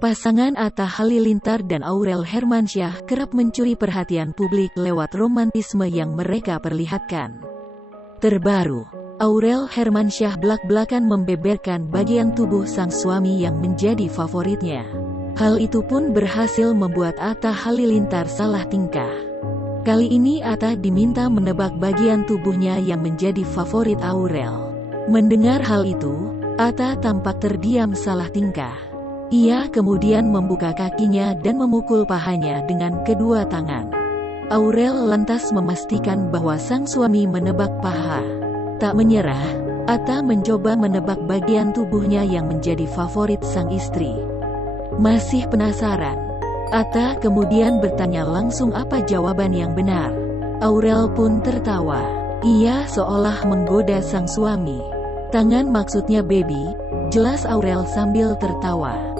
Pasangan Atta Halilintar dan Aurel Hermansyah kerap mencuri perhatian publik lewat romantisme yang mereka perlihatkan. Terbaru, Aurel Hermansyah blak-blakan membeberkan bagian tubuh sang suami yang menjadi favoritnya. Hal itu pun berhasil membuat Atta Halilintar salah tingkah. Kali ini Atta diminta menebak bagian tubuhnya yang menjadi favorit Aurel. Mendengar hal itu, Atta tampak terdiam salah tingkah. Ia kemudian membuka kakinya dan memukul pahanya dengan kedua tangan. Aurel lantas memastikan bahwa sang suami menebak paha. Tak menyerah, Atta mencoba menebak bagian tubuhnya yang menjadi favorit sang istri. Masih penasaran, Atta kemudian bertanya langsung apa jawaban yang benar. Aurel pun tertawa. Ia seolah menggoda sang suami. Tangan maksudnya baby, jelas Aurel sambil tertawa.